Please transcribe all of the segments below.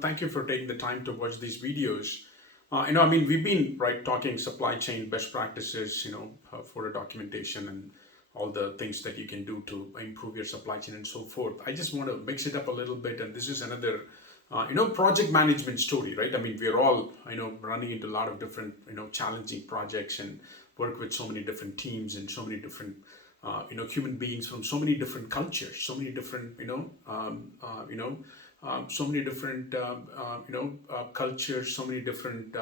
Thank you for taking the time to watch these videos. We've been talking supply chain best practices, for a documentation and all the things that you can do to improve your supply chain and so forth. I just want to mix it up a little bit, and this is another, project management story, right? I mean, we're all, running into a lot of different, challenging projects and work with so many different teams and so many different human beings from so many different cultures, so many different, so many different, cultures, so many different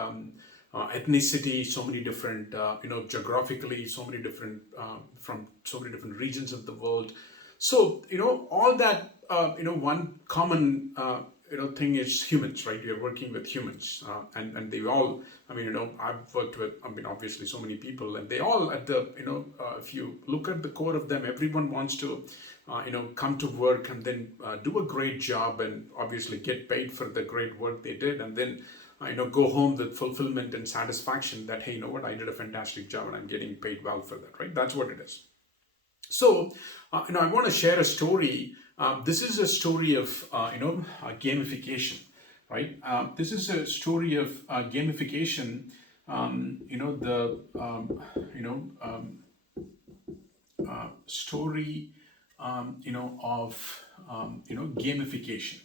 ethnicity, so many different, geographically, so many different, from so many different regions of the world. So, all that, one common, thing is humans, right? You're working with humans, and they all, I've worked with, obviously so many people, and they all at the, if you look at the core of them, everyone wants to, come to work and then do a great job and obviously get paid for the great work they did, and then, go home with fulfillment and satisfaction that, hey, you know what, I did a fantastic job and I'm getting paid well for that, right? That's what it is. So, I want to share a story. This is a story of, gamification, right? This is a story of gamification. Story, of, gamification.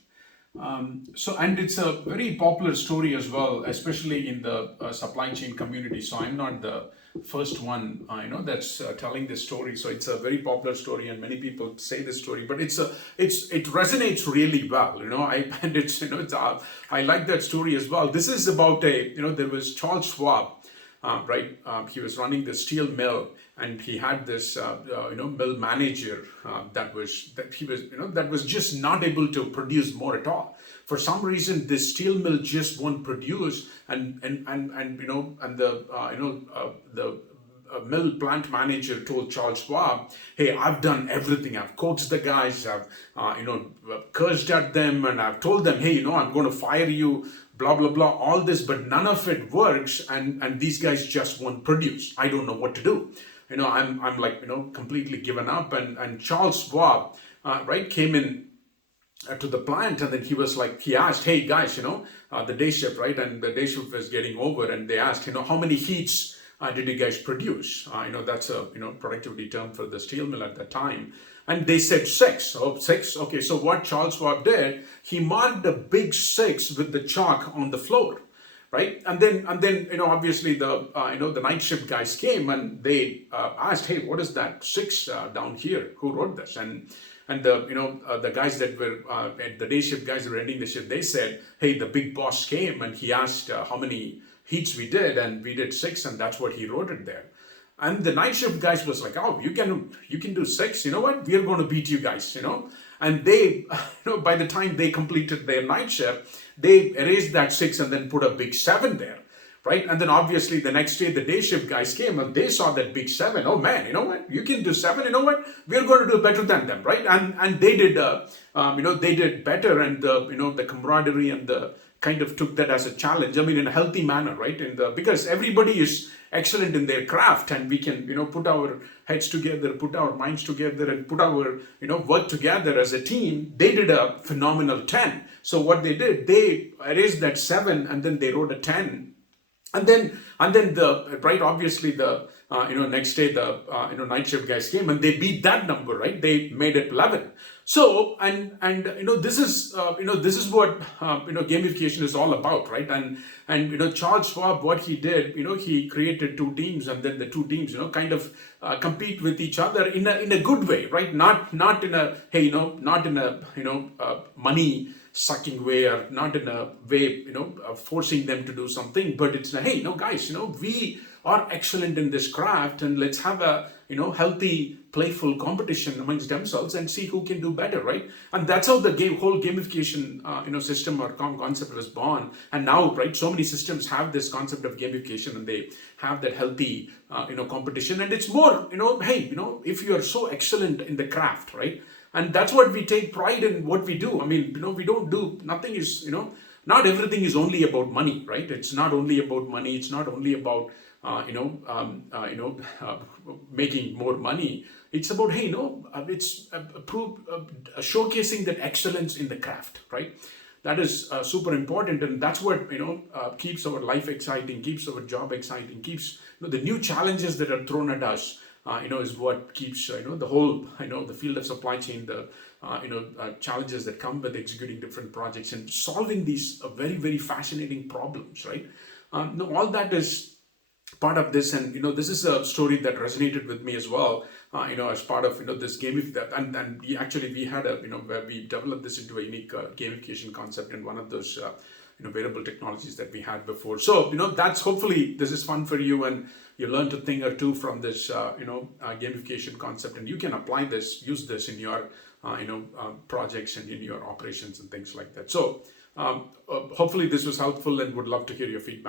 And it's a very popular story as well, especially in the supply chain community. So I'm not the first one, that's telling this story. So it's a very popular story, and many people say this story. But it resonates really well, and I like that story as well. This is about there was Charles Schwab. He was running the steel mill, and he had this, mill manager that was just not able to produce more at all. For some reason, this steel mill just won't produce, and the mill plant manager told Charles Schwab, "Hey, I've done everything. I've coached the guys. I've cursed at them, and I've told them, hey, I'm going to fire you. Blah blah blah. All this, but none of it works, and these guys just won't produce. I don't know what to do. I'm like completely given up." And Charles Schwab, came in to the plant, and then he asked, "Hey guys, the day shift, right?" And the day shift was getting over, and they asked, how many heats did you guys produce? That's a productivity term for the steel mill at that time. And they said 6. Oh, 6. Okay, so what Charles Schwab did, he marked a big 6 with the chalk on the floor, right? And then obviously the night shift guys came, and they asked, "Hey, what is that 6 down here? Who wrote this?" And the guys that were the day shift guys who were ending the shift, they said, "Hey, the big boss came and he asked how many heats we did, and we did 6, and that's what he wrote it there." And the night shift guys was like, "Oh, you can do 6. You know what? We are going to beat you guys." And they, by the time they completed their night shift, they erased that 6 and then put a big 7 there, right? And then obviously the next day the day shift guys came and they saw that big 7. "Oh man, you know what? You can do 7. You know what? We are going to do better than them, right?" And they did, they did better, and the camaraderie and the kind of took that as a challenge. In a healthy manner, right? Because everybody is excellent in their craft, and we can put our heads together, put our minds together, and put our work together as a team. They did a phenomenal 10. So what they did, they erased that 7 and then they wrote a 10. And then obviously the next day the night shift guys came and they beat that number, right? They made it 11. So and this is what gamification is all about, right? And Charles Schwab, what he did, he created 2 teams, and then the 2 teams kind of compete with each other in a good way, right? Not in a, hey, not in a money sucking way, or not in a way forcing them to do something, but it's hey, guys, we are excellent in this craft, and let's have a healthy, playful competition amongst themselves and see who can do better, right? And that's how the whole gamification system or concept was born. And now, right, so many systems have this concept of gamification, and they have that healthy competition. And it's more hey, if you are so excellent in the craft, right? And that's what we take pride in what we do. We don't do, nothing is, not everything is only about money, right? It's not only about money. It's not only about, making more money. It's about, hey, it's showcasing that excellence in the craft, right? that is super important, and that's what keeps our life exciting, keeps our job exciting, keeps the new challenges that are thrown at us. Is what keeps the whole the field of supply chain, the challenges that come with executing different projects and solving these very very fascinating problems, right? All that is part of this, and this is a story that resonated with me as well, as part of this game, and we had a where we developed this into a unique gamification concept in one of those wearable technologies that we had before. So that's, hopefully this is fun for you, and you learn a thing or two from this gamification concept, and you can use this in your projects and in your operations and things like that. So hopefully this was helpful, and would love to hear your feedback.